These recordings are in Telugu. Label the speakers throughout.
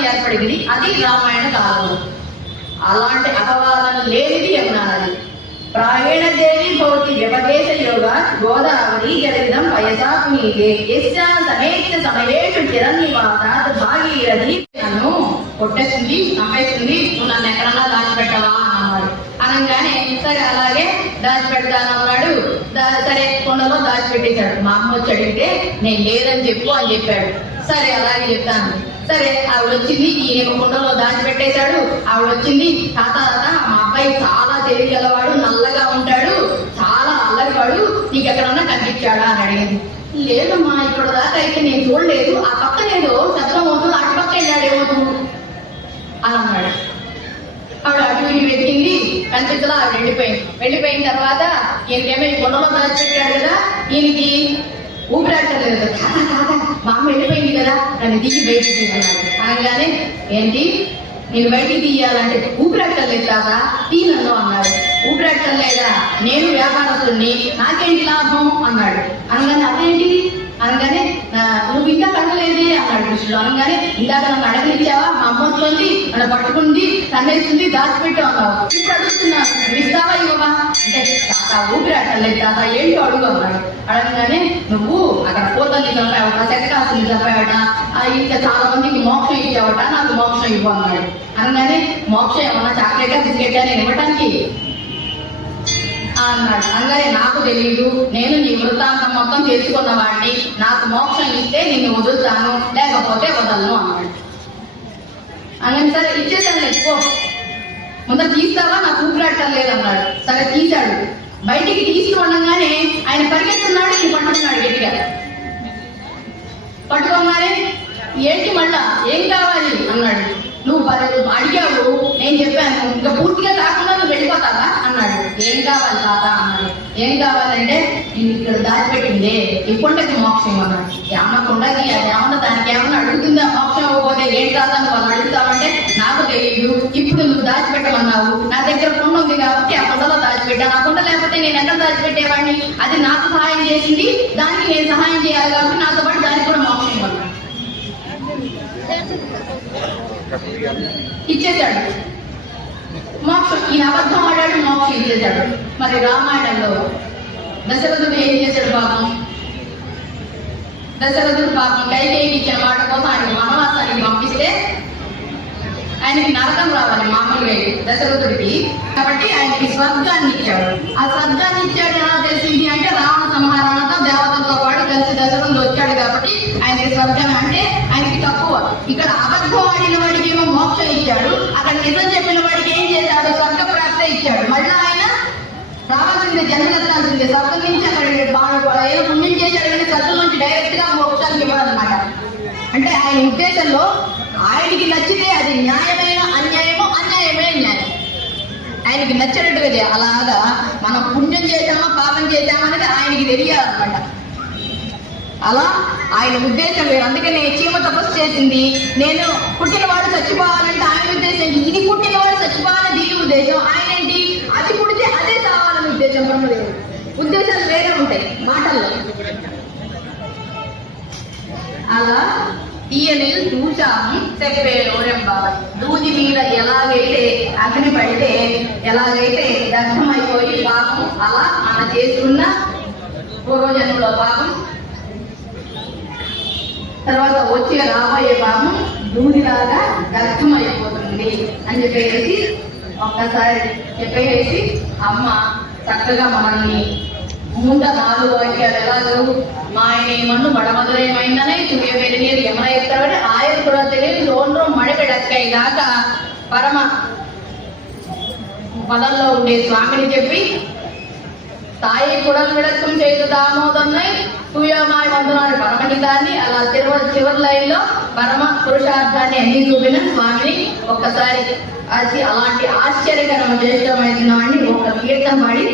Speaker 1: అపవాదం ఏర్పడింది అది రామాయణ కాలంలో. అలాంటి అపవాదం లేనిది యమునా నది దేవి భవతి వ్యపదేశ యోగ గోదావరి జలవిధం వయసా పునీతే. యస్యా సమేత సమయేషు చిరన్నివాసాత్ భాగీరథి నన్ను కొట్టేస్తుంది చంపేస్తుంది నువ్వు నన్ను ఎక్కడన్నా దాచిపెట్టవా అన్నాడు. అనగానే సరే అలాగే దాచిపెడతాను అన్నాడు. సరే కొండలో దాచిపెట్టేశాడు. మా అమ్మ వచ్చి అడిగితే నేను లేదని చెప్పు అని చెప్పాడు. సరే అలాగే చెప్తాను. సరే ఆవిడ వచ్చింది ఈయన కుండలో దాచిపెట్టేశాడు. ఆవిడ వచ్చింది తాత తాత మా అబ్బాయి చాలా తెలివిగలవాడు నల్లగా ఉంటాడు చాలా అల్లరివాడు నీకు ఎక్కడన్నా కనిపించాడా? అని అడిగింది. లేదమ్మా ఇక్కడ దాకా అయితే నేను చూడలేదు. ఆ పక్కనేదో శబ్దం అవుతుంది అటు పక్క వెళ్ళాడేమో అని అన్నాడు. ఆవిడ అటు ఇటు వెతికింది కనిపించలా ఆవిడ వెళ్ళిపోయింది. వెళ్ళిపోయిన తర్వాత ఈయనకేమో ఈ కొండలో దాచిపెట్టాడు కదా ఈయనకి ఊపిరాడలేదు కదా తాత తాత మా అమ్మ వెళ్ళిపోయింది కదా నన్ను దిగి బయటికి తీయన్నాడు అనగానే ఏంటి? నేను బయటికి తీయాలంటే ఊపిరాడలేదు తాత తీ నన్ను అన్నాడు. ఊపిరాడలేదా నేను వ్యాపారస్తుడిని నాకేంటి లాభం? అన్నాడు. అనగానే అదేంటి? అనగానే నువ్వు ఇంకా కడగలేదే అన్నాడు కృష్ణుడు. అనగానే ఇందాక నన్ను అడగించావా మా అమ్మ వస్తుంది నన్ను పట్టుకుంది తన్నేస్తుంది దాచిపెట్టు అన్నావు ఇప్పుడు ఆ తాత ఏంటి తాత అడుగు అన్నాడు అడగగానే నువ్వు అక్కడ పోతల్ని చంపావట శతకాసుని చంపావట ఆ, ఇంకా చాలా మందికి మోక్షం ఇచ్చావట నాకు మోక్షం ఇవ్వు అన్నాడు. అనగానే మోక్షం ఏమన్నా చాక్లెటా బిస్కెటా నేను ఇవ్వటానికి? అన్నాడు. అనగానే నాకు తెలియదు నేను నీ వృత్తాంతం మొత్తం తెలుసుకున్న వాడిని. నాకు మోక్షం ఇస్తే నిన్ను వదులుతాను. లేకపోతే వదలను అన్నాడు. అనగానే సరే ఇచ్చేసాను ఎక్కువ ముందు తీస్తావా? నాకు ఊపిరాటం లేదన్నాడు సరే తీశాడు. బయటికి తీసుకువడంగానే ఆయన పరిగెత్తున్నాడు ఈయన పట్టుకున్నాడు గట్టిగా. పట్టుకోగానే ఏంటి మళ్ళా ఏం కావాలి? అన్నాడు. నువ్వు అడిగావు నేను చెప్పాను. ఇంకా పూర్తిగా కాకుండా నువ్వు వెళ్ళిపోతావా? అన్నాడు. ఏం కావాలి తాత? అన్నాడు. ఏం కావాలంటే నేను ఇక్కడ దాచిపెట్టిందే. ఇప్పుండకి మోక్షం అన్నాడు ఏమన్నా కొండకి అది ఏమన్నా దానికి ఏమన్నా అడుగుతుందా? మోక్షం అవ్వకపోతే ఏం కాదని వాళ్ళు అడుగుతామంటే నాకు తెలియదు ఇప్పుడు నువ్వు దాచిపెట్టమన్నావు. నా దగ్గర కొండ ఉంది కాబట్టి ఆ కొండలో దాచిపెట్టాను ఆ కొండ లేకపోతే నేను ఎక్కడ దాచిపెట్టేవాడిని? అది నాకు సహాయం చేసింది. దానికి నేను సహాయం చేయాలి కాబట్టి నాతో పాటు దానికి కూడా మోక్షం ఇవ్వను ఇచ్చేశాడు. మోక్షం. ఈయన అబద్ధం ఆడాడు మోక్షం ఇచ్చేశాడు. మరి రామాయణంలో దశరథుడు ఏం చేశాడు పాపం దశరథుడు పాపం కైకేయికి ఇచ్చిన వాటి కోసం ఆయన వనవాసానికి పంపిస్తే ఆయనకి నరకం రావాలి మామూలుగా దశరథుడికి కాబట్టి ఆయనకి స్వర్గాన్ని ఇచ్చాడు ఆ స్వర్గాన్ని ఇచ్చాడు ఎలా తెలిసింది అంటే రావణ సంహారాలతో దేవతలతో పాటు కలిసి దశరథుడు వచ్చాడు కాబట్టి ఆయనకి స్వర్గం అంటే ఆయనకి తక్కువ ఇక్కడ అబద్ధం ఆడిన వాడికి ఏమో మోక్షం ఇచ్చాడు అక్కడ నిజం చెప్పిన వాడికి ఏం చేశాడు స్వర్గ ప్రాప్తే ఇచ్చాడు మళ్ళీ ఆయన రావాల్సిందే జన్మెత్తాల్సిందే స్వర్గం నుంచి అక్కడ బాగా ఏదో పుణ్యం చేశాడు కానీ స్వర్గం నుంచి డైరెక్ట్గా మోక్షానికి ఇవ్వడన్నమాట అంటే ఆయన ఉద్దేశంలో ఆయనకి నచ్చితే అది న్యాయమైన అన్యాయమో అన్యాయమే న్యాయం. ఆయనకి నచ్చినట్టుగా చేయాలి. అలాగా మనం పుణ్యం చేశామా పాపం చేశామా అనేది ఆయనకి తెలియాలన్నమాట. అలా ఆయన ఉద్దేశం వేరు. అందుకనే చీమ తపస్సు చేసింది. నేను పుట్టినవాడు చచ్చిపోవాలంటే ఆయన ఉద్దేశం ఇది పుట్టినవాడు చచ్చిపోవాలని దీని ఉద్దేశం. ఆయన ఏంటి? అది పుడితే అదే కావాలని ఉద్దేశం బ్రహ్మదేవుడు ఉద్దేశాలు వేరే ఉంటాయి మాటల్లో. అలా తీయని చూశాము బాబా. దూది మీద ఎలాగైతే అగ్ని పడితే ఎలాగైతే దగ్ధమైపోయి పాపం అలా మన చేసుకున్న పూర్వజన్మలో పాపం. తర్వాత వచ్చే రాబోయే పాపం దూని లాగా దర్శనం అయిపోతుంది అని చెప్పేసి ఒక్కసారి చెప్పేసి అమ్మ చక్కగా మనల్ని ಮುಂದ ನಾಲ್ಕು మా ಎಲ್ಲರೂ ಮಾಯನೇಮನ್ನು ಬಡಮದುರೇಮೈಂದನೇ ತುಳಿಯ ಬೇರೆ ఏమైనా మడి పరమ పదంలో ఉండే స్వామిని చెప్పి తాయి కుడలు విడత్వం చేదు దామోదన్నై సూయమాయ వందనాడు పరమహితాన్ని అలా చివరి చివరి లైన్లో పరమ పురుషార్థాన్ని అన్ని చూపిన స్వామిని ఒక్కసారి అది అలాంటి ఆశ్చర్యకరమ జ్యేష్ఠమైన వాడిని ఒక్క కీర్తన పాడి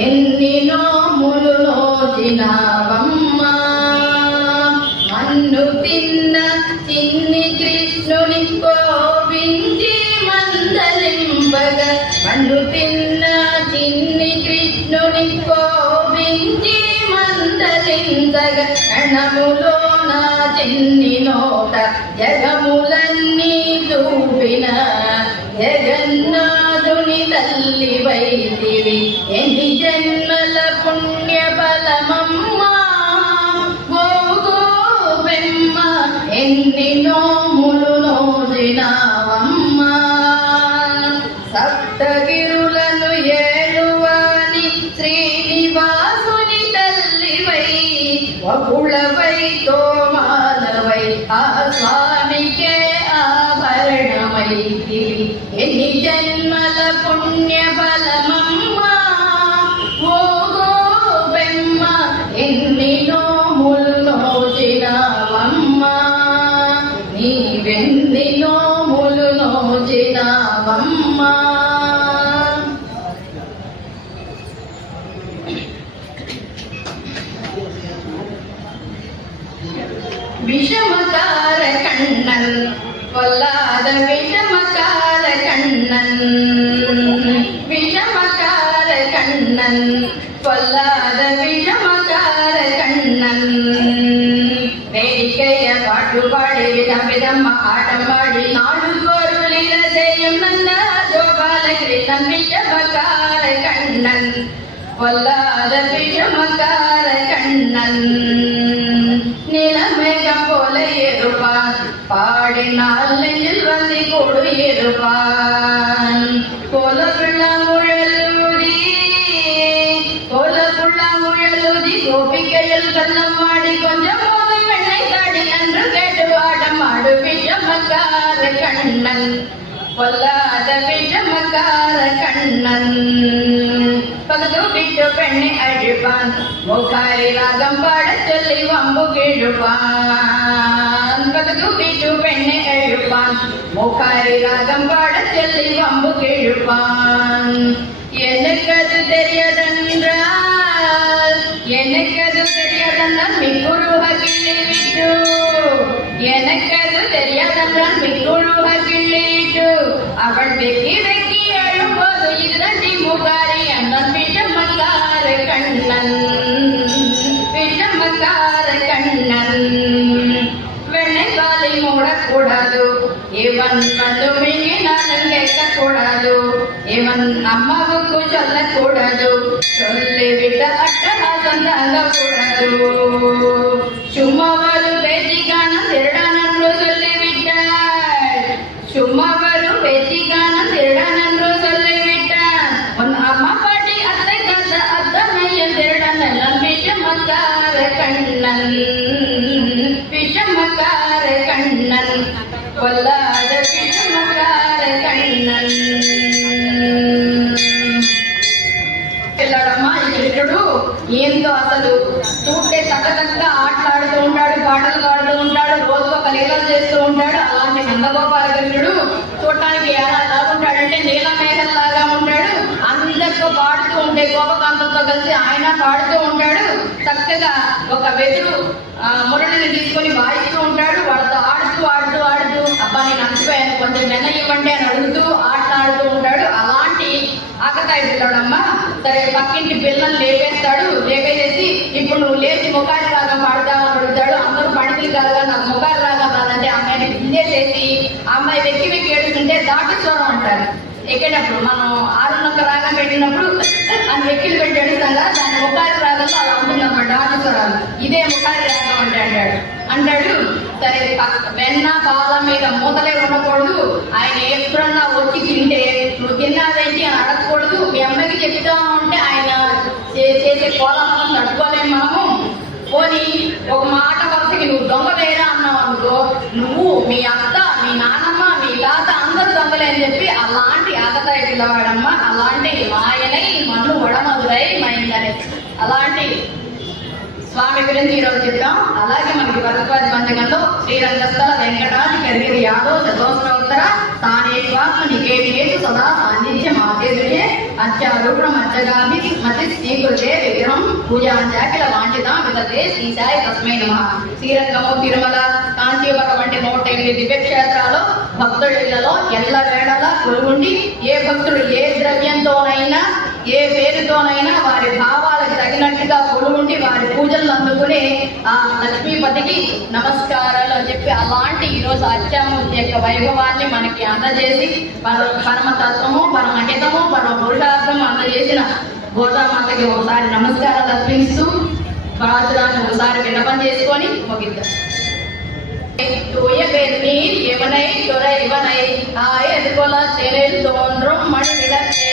Speaker 1: ఎన్ని నోములు నోచినావమ్మా? మన్ను తిన్న చిన్ని కృష్ణుని కోపించి మందలింపగ. మన్ను తిన్న చిన్ని కృష్ణుని కోపించి మందలించగ కణములో నా చిన్ని నోట జగములన్నీ చూపిన. జగన్నాథుని తల్లి వైదివి ఎన్ని జన్మల పుణ్య బలమమ్మా గోగో బెమ్మ ఎన్ని నోములు నోజినావమ్మా సప్తగిరులను ఏలువాని శ్రీనివాసుని తల్లివై వకుళవై తోమాలవై ఆ ஆட்டம்பாடி நாளுக்கோர் குளிர செய்யும் நல்ல ஜோபாலகிரி நம்பிய மக்கார கண்ணன். கொல்லாத பிய மக்கார கண்ணன். நிலமேகம் போல இருப்பான் பாடினால் நெஞ்சில் வந்தி கொடு இருப்பான் கொல புள்ளாங்குழலுதி கொல புள்ளாங்குழலுதி கோபிக்கையில் கண்ணம்மா கண்ணன். பொல்லாத விஷமக்கார கண்ணன். பகுது விட்டு பெண்ணை அழிப்பான். முகாரி ராகம் பாட சொல்லி வம்பு கிழுப்பான். பகுது விட்டு பெண்ணை அழிப்பான். முகாரி ராகம் பாட சொல்லி வம்பு கிழுப்பான். எனக்கு அது தெரியதென்றால் எனக்கு அது தெரியதென்றால் மிக்குருக கிள்ளி விட்டு. எனக்கு அது தெரியாதென்றால் மிக்குழு அவள் வெற்றி வெற்றி எழும்போது இதுதான் திமுகாரி அண்ணன் பிட்டமக்கார கண்ணன். பிட்டமக்கார கண்ணன். வெண்ணைக்காலை மூடக்கூடாது. இவன் மட்டுமே நானும் கேட்கக்கூடாது. இவன் அம்மாவுக்கு சொல்லக்கூடாது. சொல்லிவிட்ட அட்டகாசம் தாங்கக்கூடாது. சும்மாவே గోపకాంతంతో కలిసి ఆయన పాడుతూ ఉంటాడు. చక్కగా ఒక వెదురు మురళిని తీసుకొని వాయిస్తూ ఉంటాడు. వాళ్ళతో ఆడుతూ ఆడుతూ ఆడుతూ అబ్బా నేను అలసిపోయాను కొంచెం వెన్న ఇవ్వండి అని అడుగుతూ ఆటలాడుతూ ఉంటాడు. అలాంటి ఆకతాయి పిల్లడమ్మ. సరే పక్కింటి పిల్లల్ని లేపేస్తాడు. లేపేసేసి ఇప్పుడు నువ్వు లేచి ముఖాలు లాగా పాడతావని అడుగుతాడు. అందరూ పండితులు కాదుగా నాకు ముఖాలు రాగా రాదంటే అమ్మాయిని పింజేసేసి చేసి అమ్మాయి వెక్కి వెక్కి ఏడుతుంటే దాటి స్వరం అంటారు. ఎక్కేటప్పుడు మనం ఆరున్నొక్క రాగం పెట్టినప్పుడు దాన్ని వెక్కిలు పెట్టి ఏడుస్తాం కదా దాన్ని ముఖారి రాగంలో అలా ఉంటుందన్నమాట దాటి ఇదే ముఖారి రాగం అంటే అంటాడు. అంటాడు సరే వెన్న పాల మీద మూతలే ఉండకూడదు. ఆయన ఎప్పుడన్నా వచ్చి తింటే నువ్వు తిన్నావేంటి అని అడగకూడదు. మీ అమ్మకి చెప్తా ఉంటే ఆయన చే- చేసే కోలాహలం తట్టుకోలేము మనము. పోనీ ఒక మాట వరుసకి నువ్వు దొంగలేరా అన్నావు అనుకో నువ్వు మీ అత్త మీ నాన్న మీ తాత అని చెప్పి అలాంటి ఆకతాయి పిల్లవాడమ్మ అలాంటి ఆయనై మన్ను వడమదురై మైందని. అలాంటి స్వామి గురించి ఈరోజు చెప్తాం. అలాగే మనకి భరద్వాజ పంచకంలో శ్రీరంగస్థల వెంకటాది కరిగిరి యాదవ్ చతోత్తర స్థానేశ్వాత్మ నికేతి సదా ఆదేశే అత్యారూపణం అర్చగామి మతి స్వీకృతే విగ్రహం పూజాంచాకిల వాంఛిత విదతే శ్రీశాయ తస్మై నమ శ్రీరంగము తిరుమల కాంచీపురం వంటి నూట ఎనిమిది దివ్యక్షేత్రాలు భక్తులలో ఎల్ల వేళలా కొలుగుండి ఏ భక్తుడు ఏ ద్రవ్యంతోనైనా ఏ పేరుతోనైనా వారి భావాలకు తగినట్టుగా కొలుగుండి వారి పూజలు అందుకుని ఆ లక్ష్మీపతికి నమస్కారాలు అని చెప్పి అలాంటి ఈరోజు అత్యామూర్తి యొక్క వైభవాన్ని మనకి అందజేసి పర పరమతత్వము పరమహితము పరమ పురుషార్థము అందజేసిన గోదామాతకి ఒకసారి నమస్కారాలు అర్పిస్తూ పరాశురాన్ని ఒకసారి విన్నపం చేసుకొని ముగిద్దాం தூய பெருநீர் இவனை துறை இவனை ஆயது குல திரில் தோன்றும் மணி விளக்கை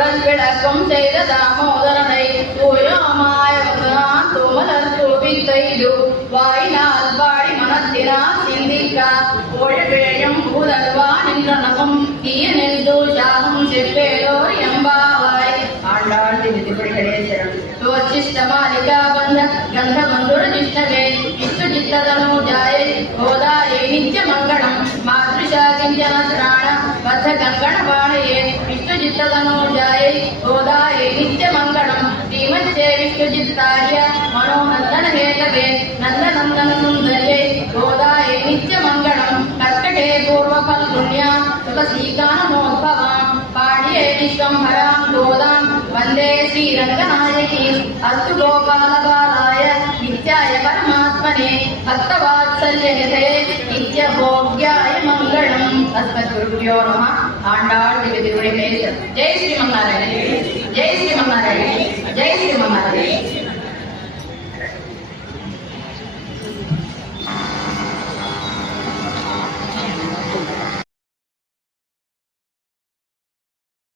Speaker 1: தாயை குடல் விளக்கம் செய்த தாமோதரனை தூயமாய தூமலர் தூபித்தைது வாயினால் பாடி மனத்தினா சிந்திக்கா ஒழுவிழையும் புதல்வா நின்றனமும் தீயனில் தூஷாகும் செப்பேலோ எம்பாவாய் ஆண்டாள் திருப்படிகளே சரணம் யோச்சிஷ்டமாலிகா ಬಂಧ ಗಂಧ ಬಂಧುರ ಜಿಷ್ಟವೇ ಇಷ್ಟು ಚಿತ್ತದನು ಜಾಯೆ ಹೋದಾಯೇ ನಿತ್ಯ ಮಂಗಳಂ ಮಾತೃಶ ಕಿಂಚನ ತ್ರಾಣ ಬದ್ಧ ಕಂಕಣ పాడియే విశ్వంభరాం గోదాం వందే శ్రీరంగనాయకి అస్తు గోపాలబాలాయ నిత్యాయ పరమాత్మనే భక్తవాత్సల్య నిధే నిత్య భోగ్యాయ మంగళం అస్మద్గురుభ్యో నమ ఆండాళ్ దివ్య జై శ్రీమన్నారాయణ జై శ్రీమన్నారాయణ జై శ్రీమన్నారాయణ